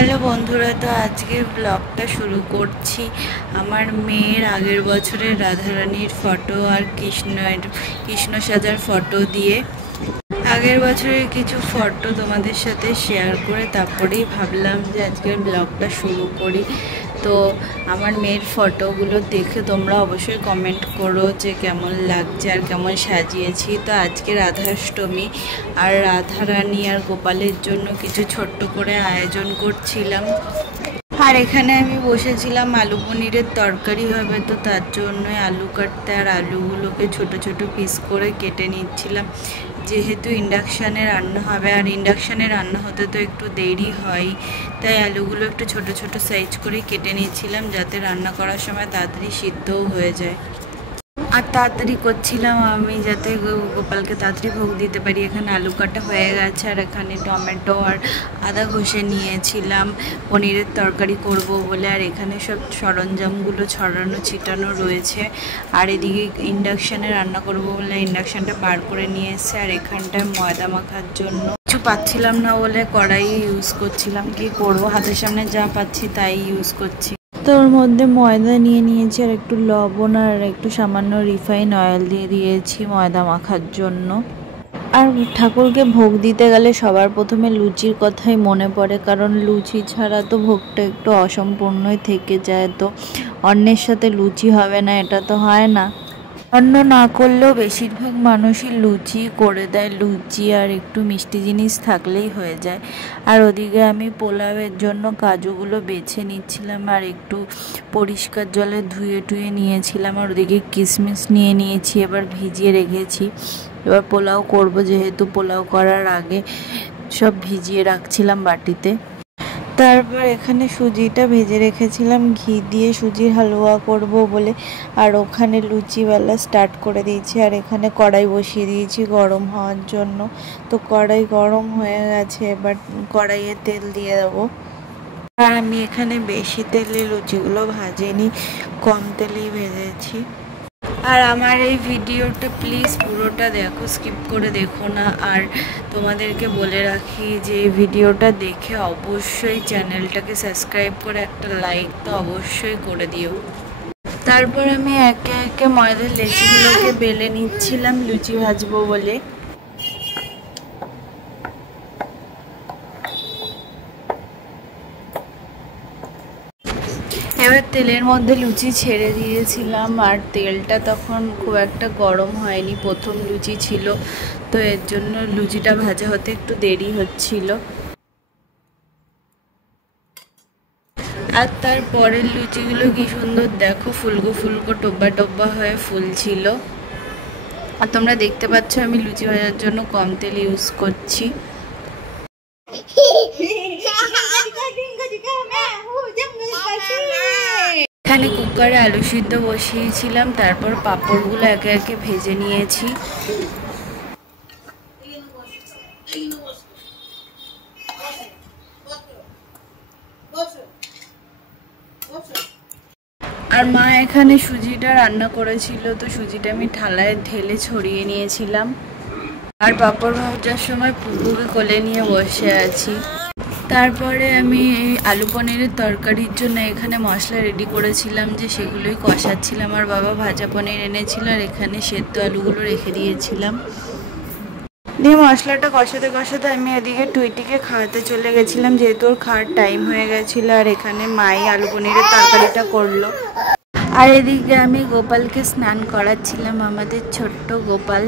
Hello বন্ধুরা, তো আজকের ব্লগটা শুরু করছি আমার মেয়ের আগের বছরের রাধারানীর ফটো আর কৃষ্ণ সাজার ফটো দিয়ে। আগের বছরের কিছু ফটো তোমাদের সাথে শেয়ার করে তারপরেই ভাবলাম যে আজকের ব্লগটা শুরু করি। তো আমার মেয়ের ফটোগুলো দেখে তোমরা অবশ্যই কমেন্ট করো যে কেমন লাগছে আর কেমন সাজিয়েছি। তো আজকে রাধাষ্টমী, আর রাধারানী আর গোপালের জন্য কিছু ছোট্ট করে আয়োজন করছিলাম। আর এখানে আমি বসেছিলাম, আলু পনিরের তরকারি হবে, তো তার জন্যই আলু কাটতে আর আলুগুলোকে ছোট ছোট পিস করে কেটে নিচ্ছিলাম। যেহেতু ইন্ডাকশানে রান্না হবে আর ইন্ডাকশানে রান্না হতে তো একটু দেরি হয়, তাই আলুগুলো একটু ছোট ছোট সাইজ করে কেটে নিচ্ছিলাম যাতে রান্না করার সময় তাড়াতাড়ি সিদ্ধও হয়ে যায়। আর তাড়াতাড়ি করছিলাম আমি যাতে গোপালকে তাড়াতাড়ি ভোগ দিতে পারি। এখানে আলু কাটা হয়ে গেছে আর এখানে টমেটো আর আদা ঘষে নিয়েছিলাম পনিরের তরকারি করব বলে। আর এখানে সব সরঞ্জামগুলো ছড়ানো ছিটানো রয়েছে। আর এদিকে ইন্ডাকশানে রান্না করব বলে ইন্ডাকশানটা বার করে নিয়ে এসেছে। আর এখানটায় ময়দা মাখার জন্য কিছু পাচ্ছিলাম না বলে কড়াই ইউজ করছিলাম। কি করব, হাতের সামনে যা পাচ্ছি তাই ইউজ করছি। তো ওর মধ্যে ময়দা নিয়ে নিয়েছি আর একটু লবণ আর একটু সামান্য রিফাইন অয়েল দিয়ে দিয়েছি ময়দা মাখার জন্য। আর ঠাকুরকে ভোগ দিতে গেলে সবার প্রথমে লুচির কথাই মনে পড়ে, কারণ লুচি ছাড়া তো ভোগটা একটু অসম্পূর্ণই থেকে যায়। তো অন্যের সাথে লুচি হবে না, এটা তো হয় না। অন্য না করলেও বেশিরভাগ মানুষই লুচি করে দেয়, লুচি আর একটু মিষ্টি জিনিস থাকলেই হয়ে যায়। আর ওদিকে আমি পোলাওয়ের জন্য কাজুগুলো বেছে নিচ্ছিলাম আর একটু পরিষ্কার জলে ধুয়ে টুয়ে নিয়েছিলাম। আর ওদিকে কিশমিশ নিয়ে নিয়েছি, এবার ভিজিয়ে রেখেছি। এবার পোলাও করব, যেহেতু পোলাও করার আগে সব ভিজিয়ে রাখছিলাম বাটিতে। তারপর এখানে সুজিটা ভেজে রেখেছিলাম ঘি দিয়ে, সুজির হালুয়া করব বলে। আর ওখানে লুচিওয়ালা স্টার্ট করে দিয়েছি। আর এখানে কড়াই বসিয়ে দিয়েছি গরম হওয়ার জন্য। তো কড়াই গরম হয়ে গেছে, এবার কড়াইয়ে তেল দিয়ে দেবো। আর আমি এখানে বেশি তেলে লুচিগুলো ভাজিনি, কম তেলেই ভেজেছি। আর আমার এই ভিডিওটা প্লিজ পুরোটা দেখো, স্কিপ করে দেখো না। আর তোমাদেরকে বলে রাখি যে এই ভিডিওটা দেখে অবশ্যই চ্যানেলটাকে সাবস্ক্রাইব করে একটা লাইক তো অবশ্যই করে দিও। তারপর আমি একে একে ময়দার লেচিগুলোকে বেলে নিচ্ছিলাম লুচি ভাজবো বলে। এবার তেলের মধ্যে লুচি ছেড়ে দিয়েছিলাম, আর তেলটা তখন খুব একটা গরম হয়নি, প্রথম লুচি ছিল, তো এর জন্য লুচিটা ভাজা হতে একটু দেরি হচ্ছিল। আর তারপরের লুচিগুলো কি সুন্দর দেখো, ফুলকো ফুলকো টোব্বা টোব্বা হয়ে ফুলছিল। আর তোমরা দেখতে পাচ্ছ আমি লুচি ভাজার জন্য কম তেল ইউজ করছি। এখানে কুকারে আলু সিদ্ধ বসিয়েছিলাম, তারপর পাঁপড়গুলো একে একে ভেজে নিয়েছি। আর মা এখানে সুজিটা রান্না করেছিল, তো সুজিটা আমি থালায় ঢেলে ছড়িয়ে নিয়েছিলাম। আর পাঁপড় ভাজার সময় পুকুকে কোলে নিয়ে বসে আছি। তারপরে আমি আলু পনিরের তরকারির জন্য এখানে মশলা রেডি করেছিলাম, যে সেগুলোই কষাচ্ছিলাম। আর বাবা ভাজা পনির এনেছিল আর এখানে সেদ্ধ আলুগুলো রেখে দিয়েছিলাম। দিয়ে মশলাটা কষাতে কষাতে আমি এদিকে টুইটিকে খাওয়াতে চলে গেছিলাম, যেহেতু ওর খাওয়ার টাইম হয়ে গেছিলো। আর এখানে মাই আলু পনিরের তরকারিটা করলো। আর এদিকে আমি গোপালকে স্নান করাচ্ছিলাম, আমাদের ছোট্ট গোপাল।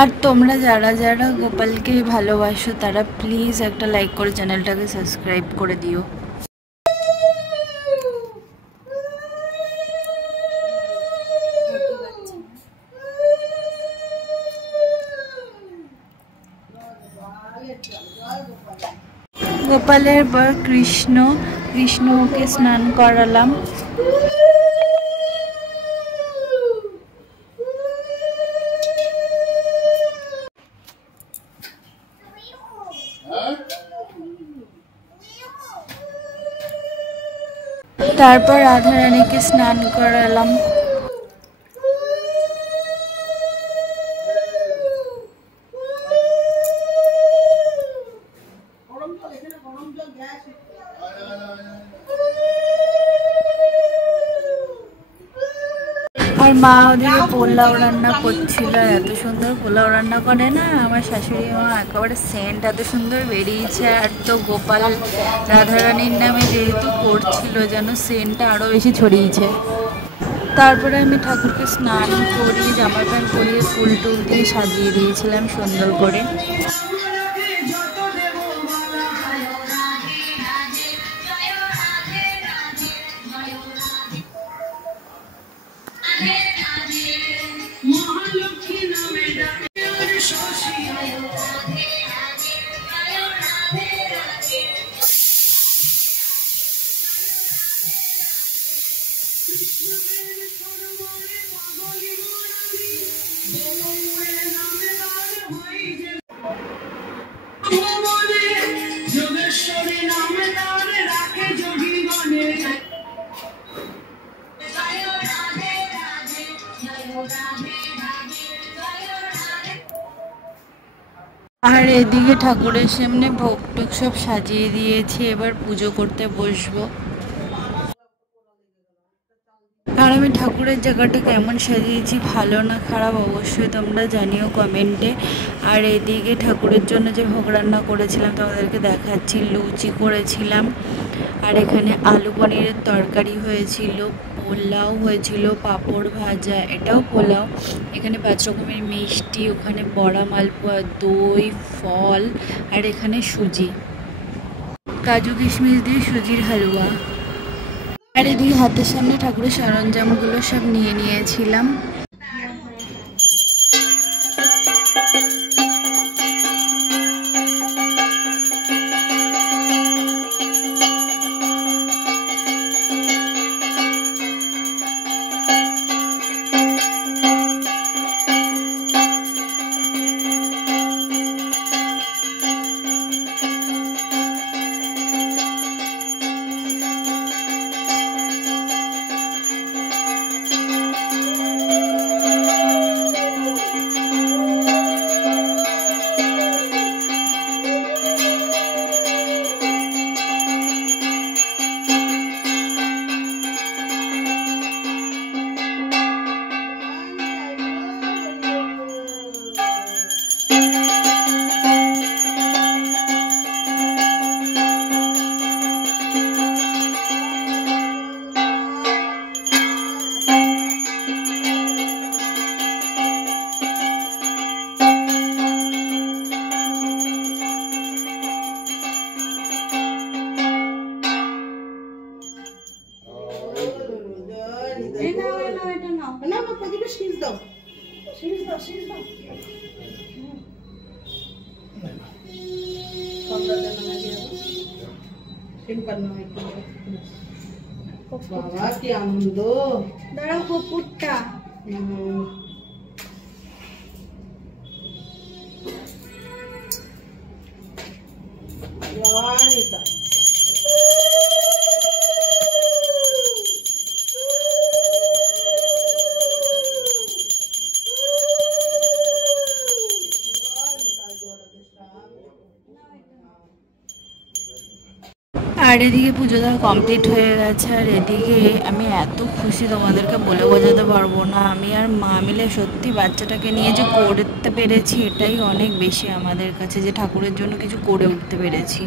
আর তোমরা যারা যারা গোপালকে ভালোবাসো তারা প্লিজ একটা লাইক করে চ্যানেলটাকে সাবস্ক্রাইব করে দিও। গোপালের পর কৃষ্ণকে স্নান করালাম। তারপর রাধারানীকে স্নান করালাম। আর মা ওদিকে পোলাও রান্না করছিল। এত সুন্দর পোলাও রান্না করে না আমার শাশুড়ি মা, একেবারে সেন্ট এত সুন্দর বেরিয়েছে। আর তো গোপাল রাধারানীর নামে যেহেতু করছিল, যেন সেন্টটা আরও বেশি ছড়িয়েছে। তারপরে আমি ঠাকুরকে স্নান করিয়ে জামা প্যান্ট পরিয়ে ফুল টুল দিয়ে সাজিয়ে দিয়েছিলাম সুন্দর করে। আর এদিকে ঠাকুরের সামনে ভোগ টোগ সব সাজিয়ে দিয়েছি, এবার পুজো করতে বসবো। আর আমি ঠাকুরের জায়গাটা কেমন সাজিয়েছি, ভালো না খারাপ অবশ্যই তোমরা জানিও কমেন্টে। আর এদিকে ঠাকুরের জন্য যে ভোগ রান্না করেছিলাম তোমাদেরকে দেখাচ্ছি। লুচি করেছিলাম, আর এখানে আলু পনিরের তরকারি হয়েছিল, পোলাও হয়েছিল, পাঁপড় ভাজা, এটাও পোলাও, এখানে 5 রকমের মিষ্টি, ওখানে বড়া মালপোয়া, দই, ফল, আর এখানে সুজি, কাজু কিশমিশ দিয়ে সুজির হালুয়া। আর এদিকে হাতের সামনে ঠাকুরের সরঞ্জামগুলো সব নিয়ে নিয়েছিলাম। বাবা কি আনন্দ, দাঁড়াও কুকুরটা আর এদিকে পুজো দেওয়া কমপ্লিট হয়ে গেছে। আর এদিকে আমি এত খুশি তোমাদেরকে বলে বোঝাতে পারবো না। আমি আর মা মিলে সত্যি বাচ্চাটাকে নিয়ে যে করতে পেরেছি এটাই অনেক বেশি আমাদের কাছে, যে ঠাকুরের জন্য কিছু করে উঠতে পেরেছি।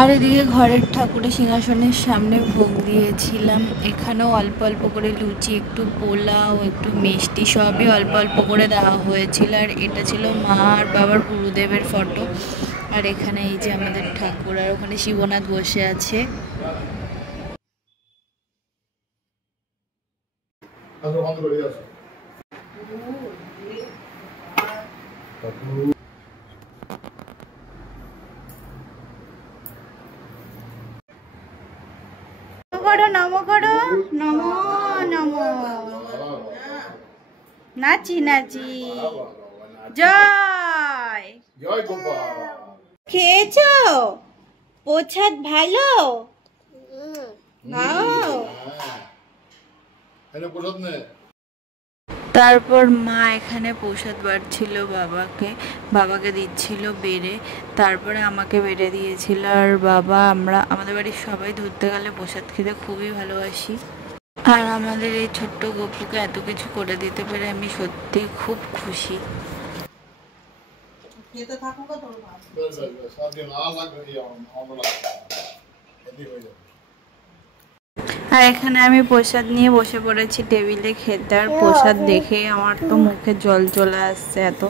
আর এদিকে ঘরের ঠাকুরের সিংহাসনের সামনে ভোগ দিয়েছিলাম। এখানেও অল্প অল্প করে লুচি, একটু পোলাও, একটু মিষ্টি, সবই অল্প অল্প করে দেওয়া হয়েছিল। আর এটা ছিল মা আর বাবার গুরুদেবের ফটো। আর এখানে এই যে আমাদের ঠাকুর, আর ওখানে শিবনাথ বসে আছে। নমো করো, নমো নমো, নাচি নাচি, জয় জয় গোপাল। খেয়েছো প্রসাদ? ভালো তারপর মা এখানে প্রসাদ বাড়ছিল বাবাকে দিচ্ছিল বেড়ে, তারপরে আমাকে বেড়ে দিয়েছিল। আর আমাদের বাড়ির সবাই ধরতে গেলে প্রসাদ খেতে খুবই ভালোবাসি। আর আমাদের এই ছোট্ট গপুকে এত কিছু করে দিতে পেরে আমি সত্যি খুব খুশি। আর এখানে আমি প্রসাদ নিয়ে বসে পড়েছি টেবিলে খেতে। আর প্রসাদ দেখে আমার তো মুখে জল চলে আসছে এত।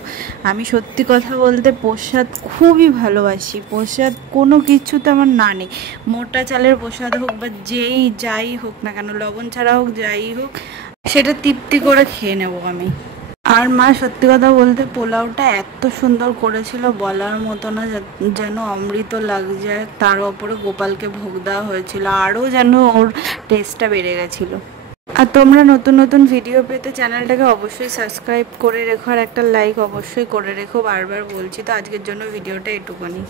আমি সত্যি কথা বলতে প্রসাদ খুবই ভালোবাসি। প্রসাদ কোনো কিছুতে আমার না নেই, মোটা চালের প্রসাদ হোক বা যাই হোক না কেন, লবণ ছাড়া হোক যাই হোক, সেটা তৃপ্তি করে খেয়ে নেব আমি। আর মা সত্যি কথা বলতে পোলাওটা এত সুন্দর করেছিল বলার মতো না, যেন অমৃত লাগছে। তার ওপরে গোপালকে ভোগ দেওয়া হয়েছিল, আরও যেন ওর টেস্টটা বেড়ে গেছিলো। আর তোমরা নতুন নতুন ভিডিও পেতে চ্যানেলটাকে অবশ্যই সাবস্ক্রাইব করে রেখো, আর একটা লাইক অবশ্যই করে রেখো। বারবার বলছি তো, আজকের জন্য ভিডিওটা এটুকুনি।